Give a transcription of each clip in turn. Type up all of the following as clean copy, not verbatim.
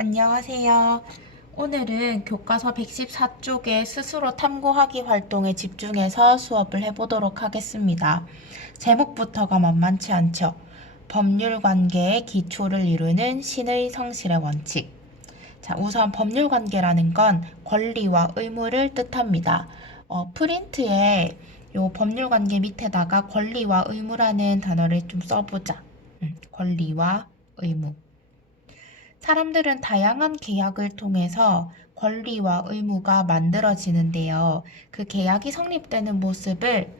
안녕하세요. 오늘은 교과서 114쪽의 스스로 탐구하기 활동에 집중해서 수업을 해보도록 하겠습니다. 제목부터가 만만치 않죠. 법률 관계의 기초를 이루는 신의 성실의 원칙. 자, 우선 법률 관계라는 건 권리와 의무를 뜻합니다. 프린트에 요 법률 관계 밑에다가 권리와 의무라는 단어를 좀 써보자. 권리와 의무. 사람들은 다양한 계약을 통해서 권리와 의무가 만들어지는데요. 그 계약이 성립되는 모습을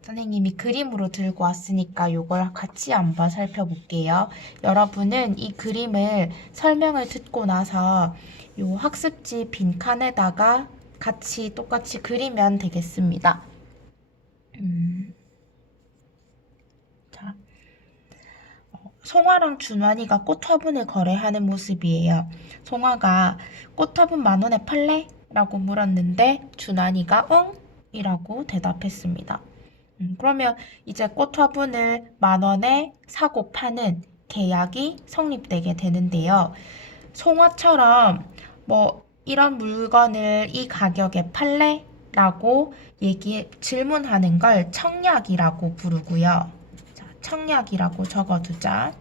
선생님이 그림으로 들고 왔으니까 이걸 같이 한번 살펴볼게요. 여러분은 이 그림을 설명을 듣고 나서 이 학습지 빈칸에다가 같이 똑같이 그리면 되겠습니다. 자, 송아랑 준환이가 꽃화분을 거래하는 모습이에요. 송아가 꽃화분 10,000원에 팔래? 라고 물었는데 준환이가 응? 이라고 대답했습니다. 그러면 이제 꽃화분을 10,000원에 사고 파는 계약이 성립되게 되는데요. 송아처럼 뭐 이런 물건을 이 가격에 팔래? 라고 질문하는 걸 청약이라고 부르고요. 자, 청약이라고 적어두자.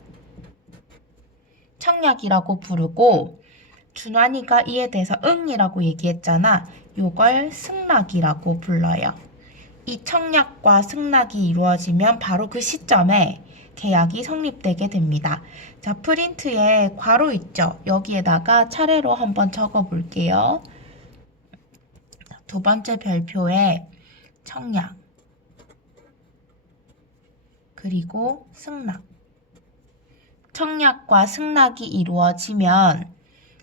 청약이라고 부르고 준환이가 이에 대해서 응이라고 얘기했잖아. 요걸 승낙이라고 불러요. 이 청약과 승낙이 이루어지면 바로 그 시점에 계약이 성립되게 됩니다. 자, 프린트에 괄호 있죠? 여기에다가 차례로 한번 적어 볼게요. 두 번째 별표에 청약, 그리고 승낙. 청약과 승낙이 이루어지면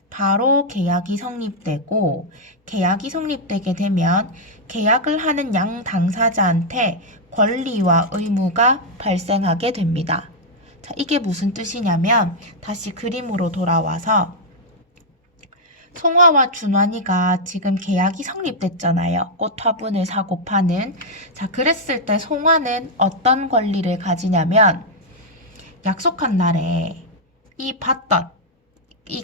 바로 계약이 성립되고, 계약이 성립되게 되면 계약을 하는 양 당사자한테 권리와 의무가 발생하게 됩니다. 자, 이게 무슨 뜻이냐면 다시 그림으로 돌아와서 송아와 준환이가 지금 계약이 성립됐잖아요. 꽃화분을 사고 파는. 자, 그랬을 때 송아는 어떤 권리를 가지냐면 약속한 날에 이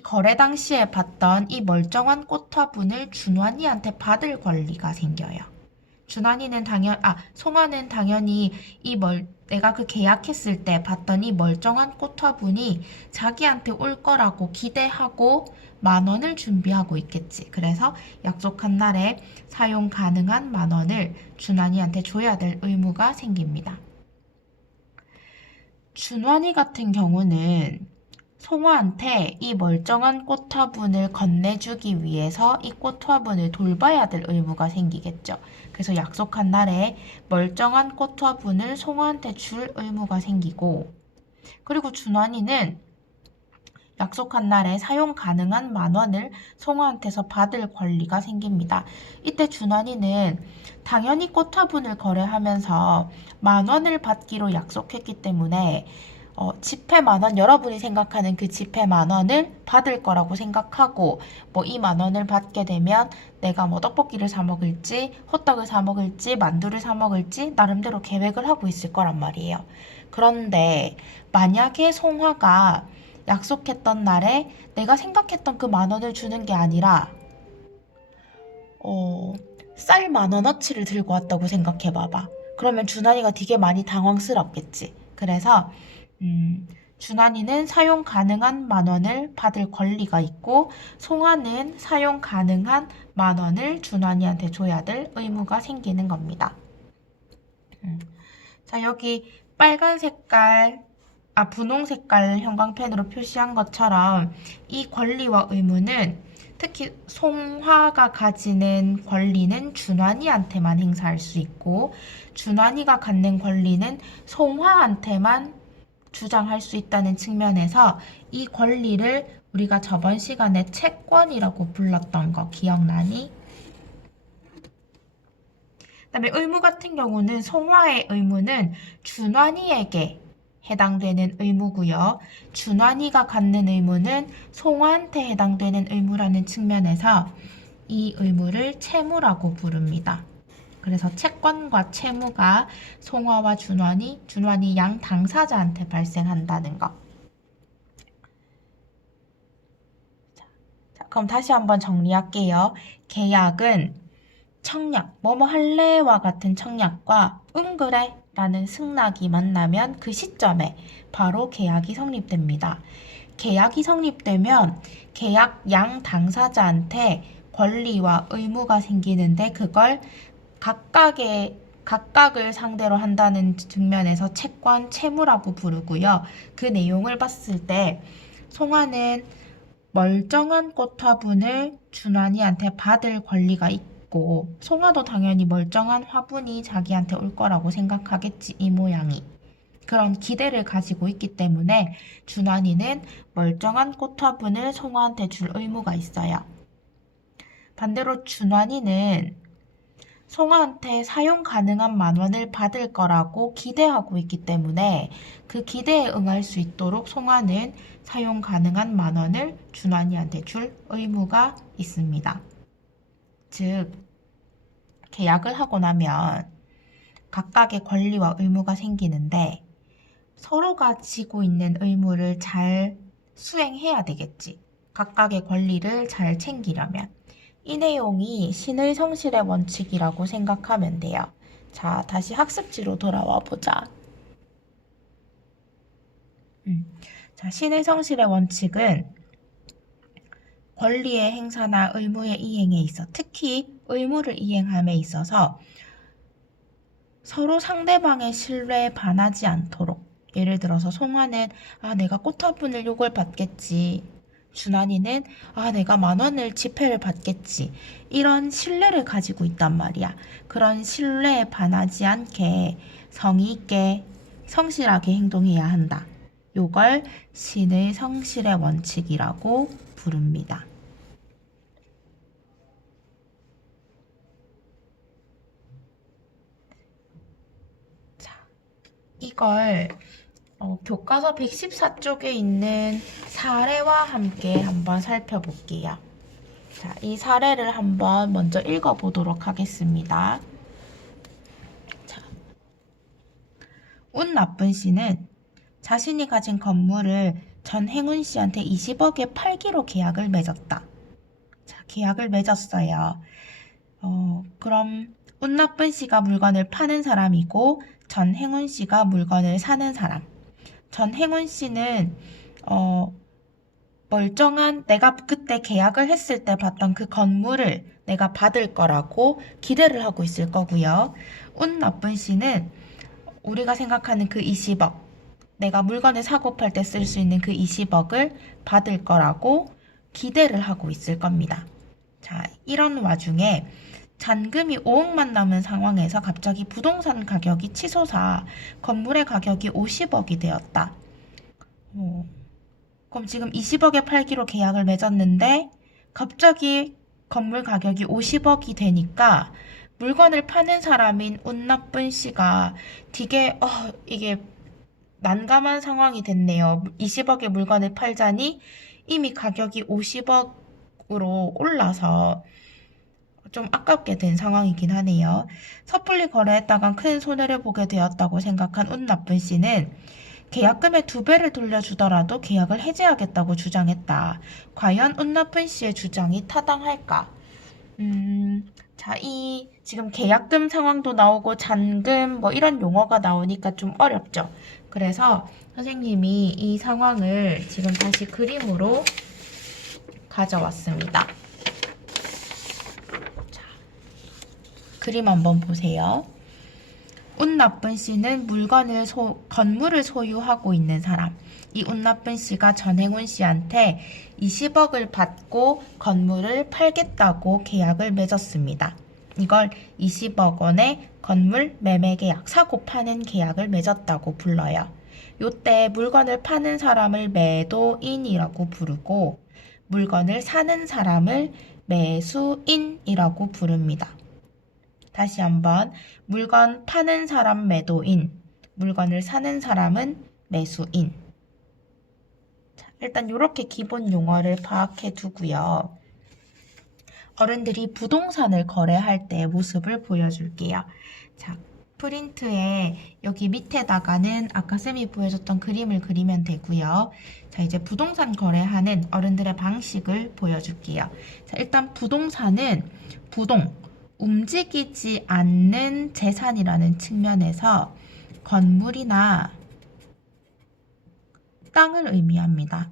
거래 당시에 봤던 이 멀쩡한 꽃화분을 준환이한테 받을 권리가 생겨요. 송아는 당연히 내가 그 계약했을 때 봤던 이 멀쩡한 꽃화분이 자기한테 올 거라고 기대하고 10,000원을 준비하고 있겠지. 그래서 약속한 날에 사용 가능한 10,000원을 준환이한테 줘야 될 의무가 생깁니다. 준환이 같은 경우는 송아한테 이 멀쩡한 꽃화분을 건네주기 위해서 이 꽃화분을 돌봐야 될 의무가 생기겠죠. 그래서 약속한 날에 멀쩡한 꽃화분을 송아한테 줄 의무가 생기고, 그리고 준환이는 약속한 날에 사용 가능한 10,000원을 송아한테서 받을 권리가 생깁니다. 이때 준환이는 당연히 꽃화분을 거래하면서 10,000원을 받기로 약속했기 때문에 지폐 10,000원, 여러분이 생각하는 그 지폐 10,000원을 받을 거라고 생각하고, 뭐 이 10,000원을 받게 되면 내가 뭐 떡볶이를 사 먹을지, 호떡을 사 먹을지, 만두를 사 먹을지 나름대로 계획을 하고 있을 거란 말이에요. 그런데 만약에 송화가 약속했던 날에 내가 생각했던 그 10,000원을 주는 게 아니라 쌀 10,000원어치를 들고 왔다고 생각해 봐봐. 그러면 준환이가 되게 많이 당황스럽겠지. 그래서 준환이는 사용 가능한 10,000원을 받을 권리가 있고, 송아는 사용 가능한 10,000원을 준환이한테 줘야 될 의무가 생기는 겁니다. 자, 여기 빨간 색깔, 분홍 색깔 형광펜으로 표시한 것처럼 이 권리와 의무는 특히 송화가 가지는 권리는 준환이한테만 행사할 수 있고, 준환이가 갖는 권리는 송화한테만 주장할 수 있다는 측면에서 이 권리를 우리가 저번 시간에 채권이라고 불렀던 거 기억나니? 그다음에 의무 같은 경우는 송화의 의무는 준환이에게 해당되는 의무고요. 준환이가 갖는 의무는 송화한테 해당되는 의무라는 측면에서 이 의무를 채무라고 부릅니다. 그래서 채권과 채무가 송화와 준환이 양 당사자한테 발생한다는 것. 그럼 다시 한번 정리할게요. 계약은 청약, 뭐뭐 할래와 같은 청약과 응 그래 라는 승낙이 만나면 그 시점에 바로 계약이 성립됩니다. 계약이 성립되면 계약 양 당사자한테 권리와 의무가 생기는데 그걸 각각을 상대로 한다는 측면에서 채권, 채무라고 부르고요. 그 내용을 봤을 때 송화는 멀쩡한 꽃화분을 준환이한테 받을 권리가 있고 송화도 당연히 멀쩡한 화분이 자기한테 올 거라고 생각하겠지, 이 모양이. 그런 기대를 가지고 있기 때문에 준환이는 멀쩡한 꽃화분을 송화한테 줄 의무가 있어요. 반대로 준환이는 송화한테 사용 가능한 만원을 받을 거라고 기대하고 있기 때문에 그 기대에 응할 수 있도록 송화는 사용 가능한 만원을 준환이한테 줄 의무가 있습니다. 즉, 계약을 하고 나면 각각의 권리와 의무가 생기는데 서로가 지고 있는 의무를 잘 수행해야 되겠지. 각각의 권리를 잘 챙기려면. 이 내용이 신의 성실의 원칙이라고 생각하면 돼요. 자, 다시 학습지로 돌아와 보자. 자, 신의 성실의 원칙은 권리의 행사나 의무의 이행에 있어 특히 의무를 이행함에 있어서 서로 상대방의 신뢰에 반하지 않도록, 예를 들어서 송화는 내가 꽃화분을 요걸 받겠지, 준환이는 내가 만원을 지폐를 받겠지, 이런 신뢰를 가지고 있단 말이야. 그런 신뢰에 반하지 않게 성의 있게 성실하게 행동해야 한다. 요걸 신의 성실의 원칙이라고 부릅니다. 이걸 교과서 114쪽에 있는 사례와 함께 한번 살펴볼게요. 자, 이 사례를 한번 먼저 읽어보도록 하겠습니다. 자, 운 나쁜 씨는 자신이 가진 건물을 전행운 씨한테 20억에 팔기로 계약을 맺었다. 자, 계약을 맺었어요. 그럼 운 나쁜 씨가 물건을 파는 사람이고 전행운 씨가 물건을 사는 사람. 전행운 씨는 멀쩡한 내가 그때 계약을 했을 때 봤던 그 건물을 내가 받을 거라고 기대를 하고 있을 거고요. 운 나쁜 씨는 우리가 생각하는 그 20억, 내가 물건을 사고 팔 때 쓸 수 있는 그 20억을 받을 거라고 기대를 하고 있을 겁니다. 자, 이런 와중에 잔금이 5억만 남은 상황에서 갑자기 부동산 가격이 치솟아 건물의 가격이 50억이 되었다. 그럼 지금 20억에 팔기로 계약을 맺었는데 갑자기 건물 가격이 50억이 되니까 물건을 파는 사람인 운 나쁜 씨가 되게 이게 난감한 상황이 됐네요. 20억의 물건을 팔자니 이미 가격이 50억으로 올라서 좀 아깝게 된 상황이긴 하네요. 섣불리 거래했다간 큰 손해를 보게 되었다고 생각한 운 나쁜 씨는 계약금의 2배를 돌려주더라도 계약을 해지하겠다고 주장했다. 과연 운 나쁜 씨의 주장이 타당할까? 자, 이 지금 계약금 상황도 나오고 잔금 뭐 이런 용어가 나오니까 좀 어렵죠. 그래서 선생님이 이 상황을 지금 다시 그림으로 가져왔습니다. 자, 그림 한번 보세요. 운 나쁜 씨는 건물을 소유하고 있는 사람. 이 운 나쁜 씨가 전행운 씨한테 20억을 받고 건물을 팔겠다고 계약을 맺었습니다. 이걸 20억 원의 건물 매매 계약, 사고 파는 계약을 맺었다고 불러요. 요때 물건을 파는 사람을 매도인이라고 부르고 물건을 사는 사람을 매수인이라고 부릅니다. 다시 한번 물건 파는 사람 매도인, 물건을 사는 사람은 매수인. 자, 일단 이렇게 기본 용어를 파악해 두고요. 어른들이 부동산을 거래할 때의 모습을 보여줄게요. 자, 프린트에 여기 밑에다가는 아까 쌤이 보여줬던 그림을 그리면 되고요. 자, 이제 부동산 거래하는 어른들의 방식을 보여줄게요. 자, 일단 부동산은 움직이지 않는 재산이라는 측면에서 건물이나 땅을 의미합니다.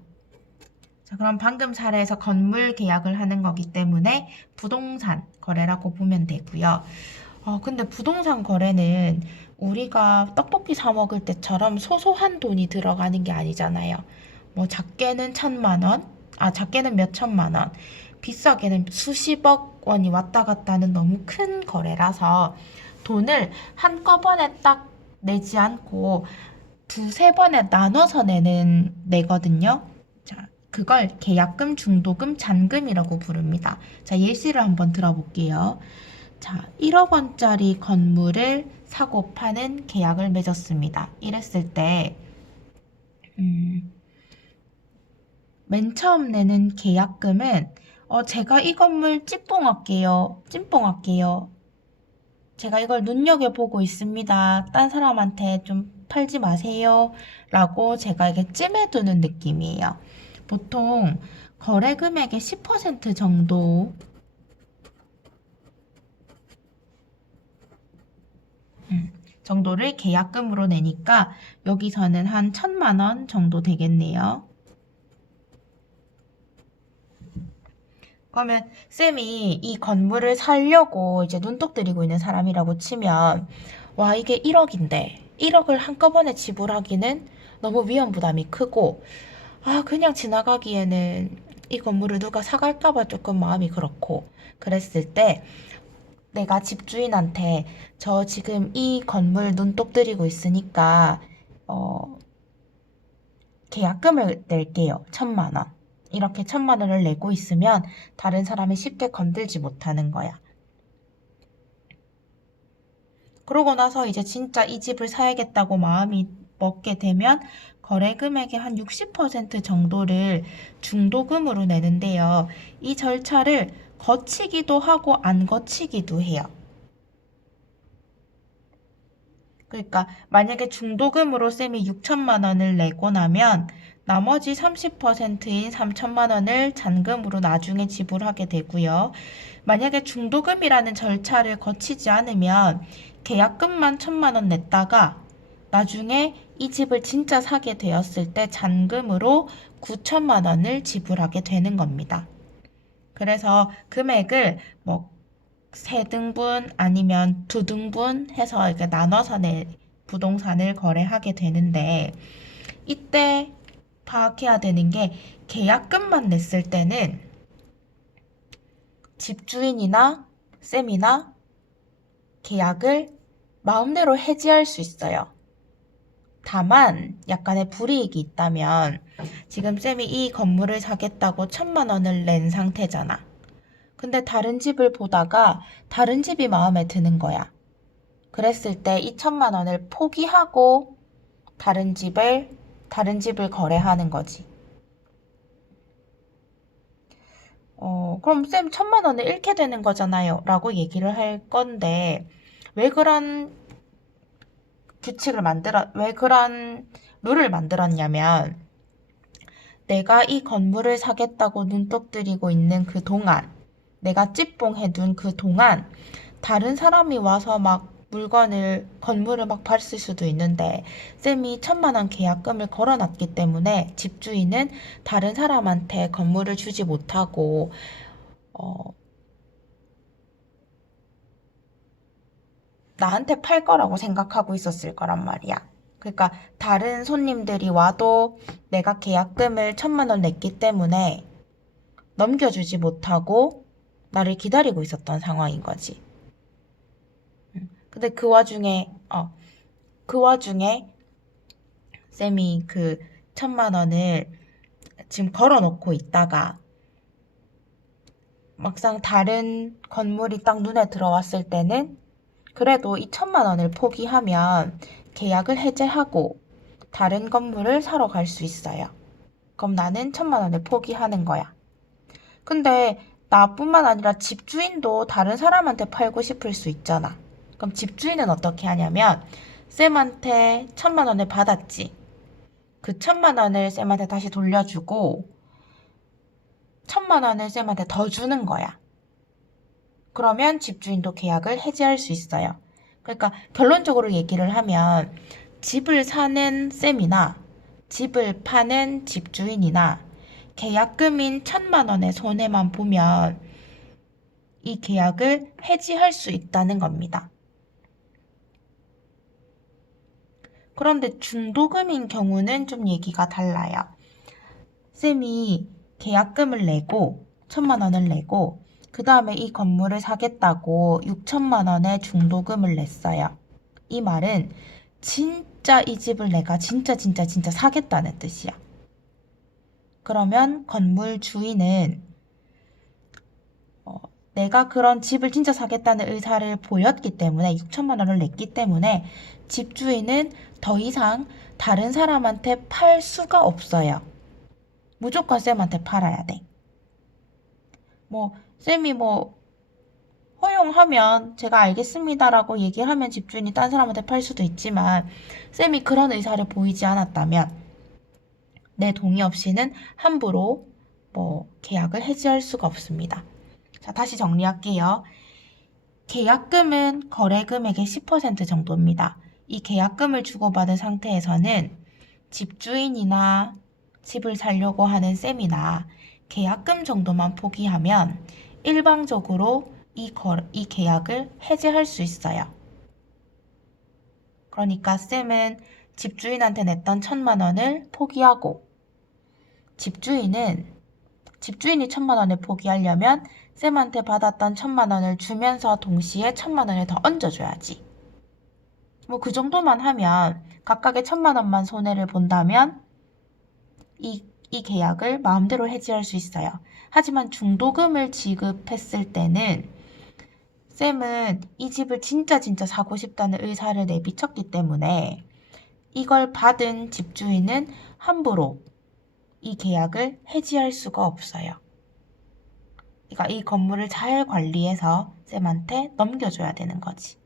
자, 그럼 방금 사례에서 건물 계약을 하는 거기 때문에 부동산 거래라고 보면 되고요. 근데 부동산 거래는 우리가 떡볶이 사 먹을 때처럼 소소한 돈이 들어가는 게 아니잖아요. 뭐 작게는 1,000만 원, 작게는 몇 천만 원, 비싸게는 수십억 원이 왔다 갔다 하는 너무 큰 거래라서 돈을 한꺼번에 딱 내지 않고 두세 번에 나눠서 내거든요. 자, 그걸 계약금, 중도금, 잔금이라고 부릅니다. 자, 예시를 한번 들어볼게요. 자, 1억 원짜리 건물을 사고 파는 계약을 맺었습니다. 이랬을 때 맨 처음 내는 계약금은 제가 이 건물 찐뽕할게요. 제가 이걸 눈여겨보고 있습니다. 딴 사람한테 좀 팔지 마세요. 라고 제가 이게 찜해두는 느낌이에요. 보통 거래 금액의 10% 정도 정도를 계약금으로 내니까 여기서는 한 1,000만 원 정도 되겠네요. 그러면 쌤이 이 건물을 살려고 이제 눈독 들이고 있는 사람이라고 치면 와, 이게 1억인데 1억을 한꺼번에 지불하기는 너무 위험 부담이 크고 그냥 지나가기에는 이 건물을 누가 사갈까봐 조금 마음이 그렇고 그랬을 때 내가 집주인한테 저 지금 이 건물 눈독 들이고 있으니까 계약금을 낼게요. 1,000만 원. 이렇게 1,000만 원을 내고 있으면 다른 사람이 쉽게 건들지 못하는 거야. 그러고 나서 이제 진짜 이 집을 사야겠다고 마음이 먹게 되면 거래 금액의 한 60% 정도를 중도금으로 내는데요. 이 절차를 거치기도 하고 안 거치기도 해요. 그러니까 만약에 중도금으로 쌤이 6천만 원을 내고 나면 나머지 30%인 3천만 원을 잔금으로 나중에 지불하게 되고요. 만약에 중도금이라는 절차를 거치지 않으면 계약금만 1,000만 원 냈다가 나중에 이 집을 진짜 사게 되었을 때 잔금으로 9천만 원을 지불하게 되는 겁니다. 그래서 금액을 뭐 3등분 아니면 2등분 해서 이렇게 나눠서 부동산을 거래하게 되는데 이때 파악해야 되는 게 계약금만 냈을 때는 집주인이나 쌤이나 계약을 마음대로 해지할 수 있어요. 다만 약간의 불이익이 있다면 지금 쌤이 이 건물을 사겠다고 1,000만 원을 낸 상태잖아. 근데 다른 집을 보다가 다른 집이 마음에 드는 거야. 그랬을 때 이 1,000만 원을 포기하고 다른 집을 거래하는 거지. 그럼 쌤 1,000만 원을 잃게 되는 거잖아요. 라고 얘기를 할 건데 왜 그런 왜 그런 룰을 만들었냐면 내가 이 건물을 사겠다고 눈독 들이고 있는 그 동안 내가 찌뽕해둔 그 동안 다른 사람이 와서 막 건물을 막 밟을 수도 있는데 쌤이 1,000만 원 계약금을 걸어놨기 때문에 집주인은 다른 사람한테 건물을 주지 못하고 나한테 팔 거라고 생각하고 있었을 거란 말이야. 그러니까 다른 손님들이 와도 내가 계약금을 1,000만 원 냈기 때문에 넘겨주지 못하고 나를 기다리고 있었던 상황인 거지. 근데 그 와중에 쌤이 그 1,000만 원을 지금 걸어놓고 있다가 막상 다른 건물이 딱 눈에 들어왔을 때는 그래도 이 1,000만 원을 포기하면 계약을 해제하고 다른 건물을 사러 갈 수 있어요. 그럼 나는 1,000만 원을 포기하는 거야. 근데 나뿐만 아니라 집주인도 다른 사람한테 팔고 싶을 수 있잖아. 그럼 집주인은 어떻게 하냐면 쌤한테 1,000만 원을 받았지. 그 1,000만 원을 쌤한테 다시 돌려주고 1,000만 원을 쌤한테 더 주는 거야. 그러면 집주인도 계약을 해지할 수 있어요. 그러니까 결론적으로 얘기를 하면 집을 사는 쌤이나 집을 파는 집주인이나 계약금인 1,000만 원의 손해만 보면 이 계약을 해지할 수 있다는 겁니다. 그런데 중도금인 경우는 좀 얘기가 달라요. 쌤이 계약금을 내고 1,000만 원을 내고 그 다음에 이 건물을 사겠다고 6천만 원의 중도금을 냈어요. 이 말은 진짜 이 집을 내가 진짜 사겠다는 뜻이야. 그러면 건물 주인은 내가 그런 집을 진짜 사겠다는 의사를 보였기 때문에 6천만 원을 냈기 때문에 집주인은 더 이상 다른 사람한테 팔 수가 없어요. 무조건 쌤한테 팔아야 돼. 쌤이 허용하면 제가 알겠습니다라고 얘기하면 집주인이 딴 사람한테 팔 수도 있지만 쌤이 그런 의사를 보이지 않았다면 내 동의 없이는 함부로 계약을 해지할 수가 없습니다. 자, 다시 정리할게요. 계약금은 거래금액의 10% 정도입니다. 이 계약금을 주고받은 상태에서는 집주인이나 집을 살려고 하는 쌤이나 계약금 정도만 포기하면 일방적으로 이 계약을 해지할 수 있어요. 그러니까 쌤은 집주인한테 냈던 1,000만 원을 포기하고 집주인이 1,000만 원을 포기하려면 쌤한테 받았던 1,000만 원을 주면서 동시에 1,000만 원을 더 얹어줘야지. 그 정도만 하면 각각의 1,000만 원만 손해를 본다면 이 계약을 마음대로 해지할 수 있어요. 하지만 중도금을 지급했을 때는 쌤은 이 집을 진짜 사고 싶다는 의사를 내비쳤기 때문에 이걸 받은 집주인은 함부로 이 계약을 해지할 수가 없어요. 그러니까 이 건물을 잘 관리해서 쌤한테 넘겨줘야 되는 거지.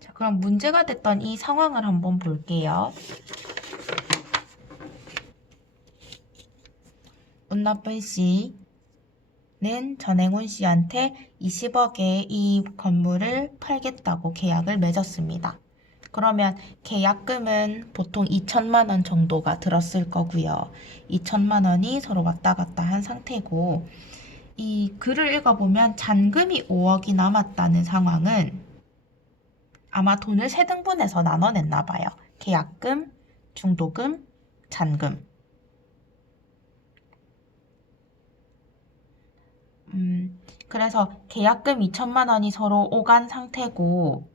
자, 그럼 문제가 됐던 이 상황을 한번 볼게요. 운 나쁜 씨는 전행훈 씨한테 20억에 이 건물을 팔겠다고 계약을 맺었습니다. 그러면 계약금은 보통 2천만 원 정도가 들었을 거고요. 2천만 원이 서로 왔다 갔다 한 상태고 이 글을 읽어보면 잔금이 5억이 남았다는 상황은 아마 돈을 3등분해서 나눠냈나 봐요. 계약금, 중도금, 잔금. 그래서 계약금 2천만 원이 서로 오간 상태고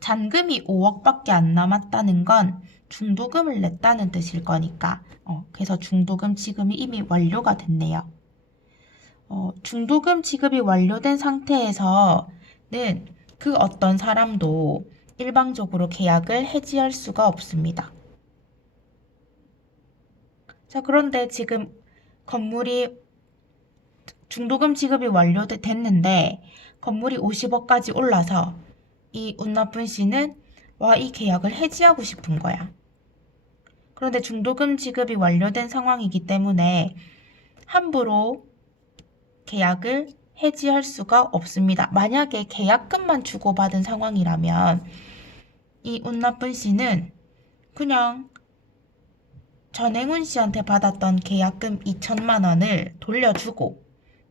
잔금이 5억밖에 안 남았다는 건 중도금을 냈다는 뜻일 거니까 그래서 중도금 지급이 이미 완료가 됐네요. 중도금 지급이 완료된 상태에서는 그 어떤 사람도 일방적으로 계약을 해지할 수가 없습니다. 자, 그런데 지금 건물이 중도금 지급이 완료됐는데 건물이 50억까지 올라서 이 운 나쁜 씨는 이 계약을 해지하고 싶은 거야. 그런데 중도금 지급이 완료된 상황이기 때문에 함부로 계약을 해지할 수가 없습니다. 만약에 계약금만 주고받은 상황이라면 이 운 나쁜 씨는 그냥 전행훈 씨한테 받았던 계약금 2천만 원을 돌려주고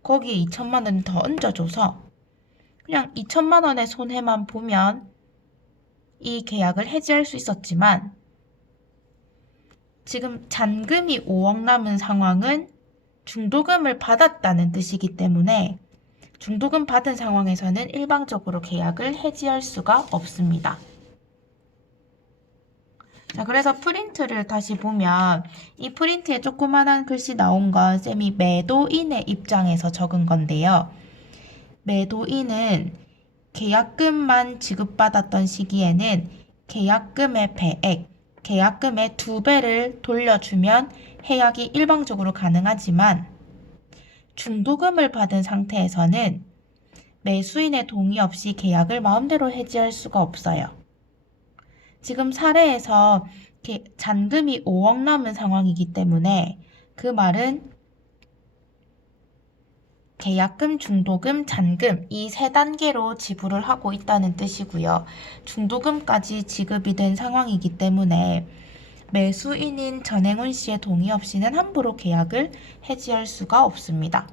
거기에 2천만 원을 더 얹어줘서 그냥 2천만 원의 손해만 보면 이 계약을 해지할 수 있었지만 지금 잔금이 5억 남은 상황은 중도금을 받았다는 뜻이기 때문에 중도금 받은 상황에서는 일방적으로 계약을 해지할 수가 없습니다. 자, 그래서 프린트를 다시 보면 이 프린트에 조그만한 글씨 나온 건 쌤이 매도인의 입장에서 적은 건데요. 매도인은 계약금만 지급받았던 시기에는 계약금의 배액, 계약금의 2배를 돌려주면 해약이 일방적으로 가능하지만 중도금을 받은 상태에서는 매수인의 동의 없이 계약을 마음대로 해지할 수가 없어요. 지금 사례에서 잔금이 5억 남은 상황이기 때문에 그 말은 계약금, 중도금, 잔금 이 세 단계로 지불을 하고 있다는 뜻이고요. 중도금까지 지급이 된 상황이기 때문에 매수인인 전행훈 씨의 동의 없이는 함부로 계약을 해지할 수가 없습니다.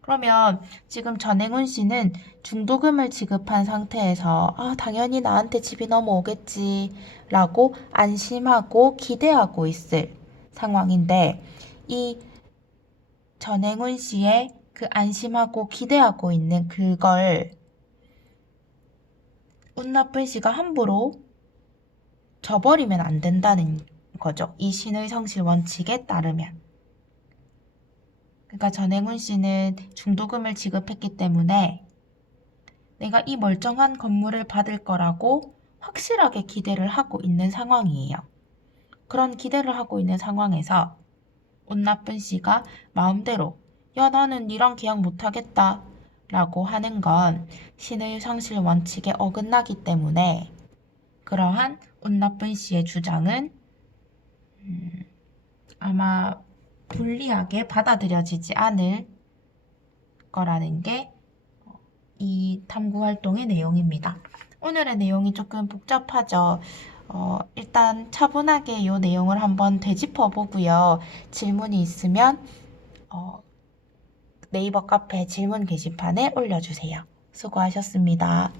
그러면 지금 전행훈 씨는 중도금을 지급한 상태에서 당연히 나한테 집이 넘어오겠지 라고 안심하고 기대하고 있을 상황인데 이 전행훈 씨의 그 안심하고 기대하고 있는 그걸 운나쁜 씨가 함부로 저버리면 안 된다는 거죠. 이 신의성실 원칙에 따르면. 그러니까 전행훈 씨는 중도금을 지급했기 때문에 내가 이 멀쩡한 건물을 받을 거라고 확실하게 기대를 하고 있는 상황이에요. 그런 기대를 하고 있는 상황에서 운나쁜 씨가 마음대로 야 나는 니랑 계약 못하겠다 라고 하는 건 신의성실 원칙에 어긋나기 때문에 그러한 운나쁜 씨의 주장은 아마 불리하게 받아들여지지 않을 거라는 게 이 탐구 활동의 내용입니다. 오늘의 내용이 조금 복잡하죠. 일단 차분하게 이 내용을 한번 되짚어 보고요. 질문이 있으면 네이버 카페 질문 게시판에 올려주세요. 수고하셨습니다.